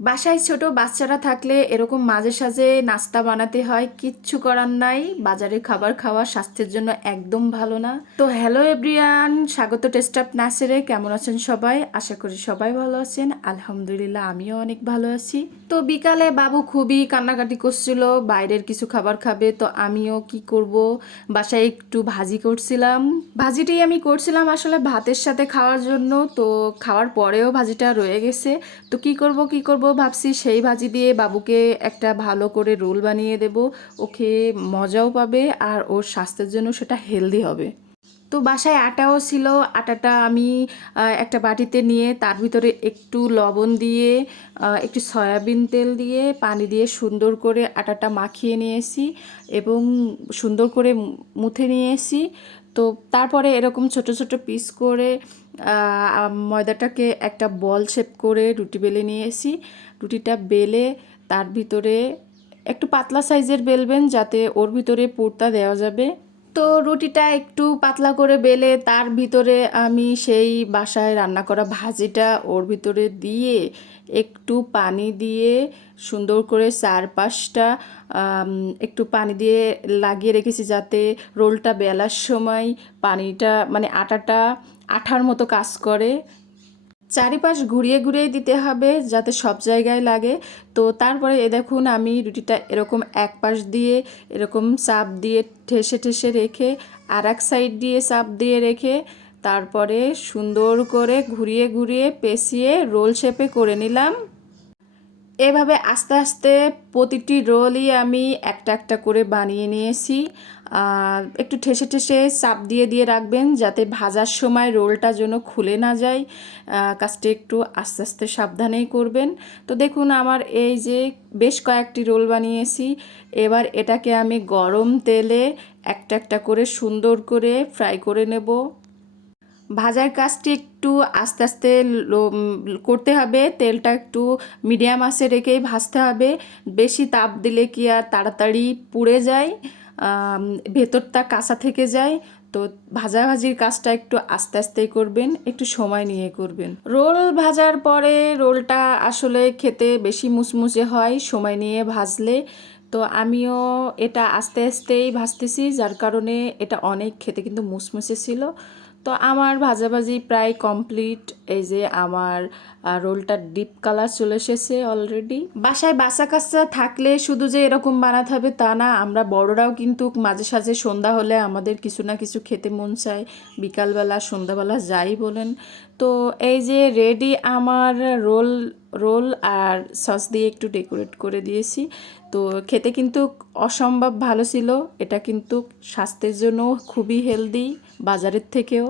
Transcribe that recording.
বাসায় ছোট বাচ্চারা থাকলে এরকম মাঝে সাঝে নাস্তা বানাতে হয়, কিচ্ছু করার নাই। বাজারের খাবার খাওয়া স্বাস্থ্যের জন্য একদম ভালো না। তো হ্যালো এভরিওয়ান, স্বাগত টেস্ট অফ নাসেরে। কেমন আছেন সবাই? আশা করি সবাই ভালো আছেন। আলহামদুলিল্লাহ, আমিও অনেক ভালো আছি। তো বিকালে বাবু খুবই কান্নাকাটি করছিল, বাইরের কিছু খাবার খাবে। তো আমিও কি করব, বাসায় একটু ভাজি করছিলাম। ভাজিটি আমি করছিলাম আসলে ভাতের সাথে খাওয়ার জন্য। তো খাওয়ার পরেও ভাজিটা রয়ে গেছে। তো কি করব ভাবছি, সেই ভাজি দিয়ে বাবুকে একটা ভালো করে রোল বানিয়ে দেব। ওকে মজাও পাবে আর ওর স্বাস্থ্যের জন্য সেটা হেলদি হবে। তো বাসায় আটাও ছিল। আটাটা আমি একটা বাটিতে নিয়ে তার ভিতরে একটু লবণ দিয়ে একটু সয়াবিন তেল দিয়ে পানি দিয়ে সুন্দর করে আটাটা মাখিয়ে নিয়েছি এবং সুন্দর করে মুথে নিয়েছি। তো তারপরে এরকম ছোট ছোট পিস করে ময়দাটাকে একটা বল শেপ করে রুটি বেলে নিয়েছি। রুটিটা বেলে তার ভিতরে একটু পাতলা সাইজের বেলবেন, যাতে ওর ভিতরে পুরটা দেওয়া যাবে। তো রুটিটা একটু পাতলা করে বেলে তার ভিতরে আমি সেই বাসায় রান্না করা ভাজিটা ওর ভিতরে দিয়ে একটু পানি দিয়ে সুন্দর করে চারপাশটা একটু পানি দিয়ে লাগিয়ে রেখেছি, যাতে রোলটা বেলার সময় পানিটা মানে আটাটা আঠার মতো কাজ করে। চারিপাশ ঘুরিয়ে ঘুরিয়ে দিতে হবে যাতে সব জায়গায় লাগে। তো তারপরে দেখুন আমি রুটিটা এরকম এক পাশ দিয়ে এরকম চাপ দিয়ে ঠেসে ঠেসে রেখে আর এক সাইড দিয়ে চাপ দিয়ে রেখে তারপরে সুন্দর করে ঘুরিয়ে ঘুরিয়ে পেঁচিয়ে রোল শেপে করে নিলাম। এভাবে আস্তে আস্তে প্রতিটি রোলই আমি একটা একটা করে বানিয়ে নিয়েছি। আর একটু ঠেসে ঠেসে চাপ দিয়ে দিয়ে রাখবেন, যাতে ভাজার সময় রোলটা যেন খুলে না যায়। কাজটা একটু আস্তে আস্তে সাবধানেই করবেন। তো দেখুন আমার এই যে বেশ কয়েকটি রোল বানিয়েছি। এবার এটাকে আমি গরম তেলে একটা একটা করে সুন্দর করে ফ্রাই করে নেব। ভাজার কাজটি একটু আস্তে আস্তে করতে হবে। তেলটা একটু মিডিয়াম আঁচে রেখেই ভাজতে হবে। বেশি তাপ দিলে কি আর তাড়াতাড়ি পুড়ে যায়, ভেতরটা কাঁচা থেকে যায়। তো ভাজাভাজির কাজটা একটু আস্তে আস্তেই করবেন, একটু সময় নিয়ে করবেন। রোল ভাজার পরে রোলটা আসলে খেতে বেশি মুচমুচে হয় সময় নিয়ে ভাজলে। তো আমিও এটা আস্তে আস্তেই ভাজতেছি, যার কারণে এটা অনেক খেতে কিন্তু মুচমুচে ছিল। তো আমার ভাজাভাজি প্রায় কমপ্লিট। এই যে আমার রোলটা ডিপ কালার চলে এসেছে অলরেডি। বাসায় বাচ্চা কাচ্চা থাকলে শুধু যে এরকম বানাতে হবে তা না, আমরা বড়রাও কিন্তু মাঝে সাঝে সন্ধ্যা হলে আমাদের কিছু না কিছু খেতে মন চায়, বিকালবেলা সন্ধ্যাবেলা যাই বলেন। তো এই যে রেডি আমার রোল। রোল আর সস দিয়ে একটু ডেকোরেট করে দিয়েছি। তো খেতে কিন্তু অসম্ভব ভালো ছিল। এটা কিন্তু স্বাস্থ্যের জন্য খুবই হেলদি বাজারের থেকেও।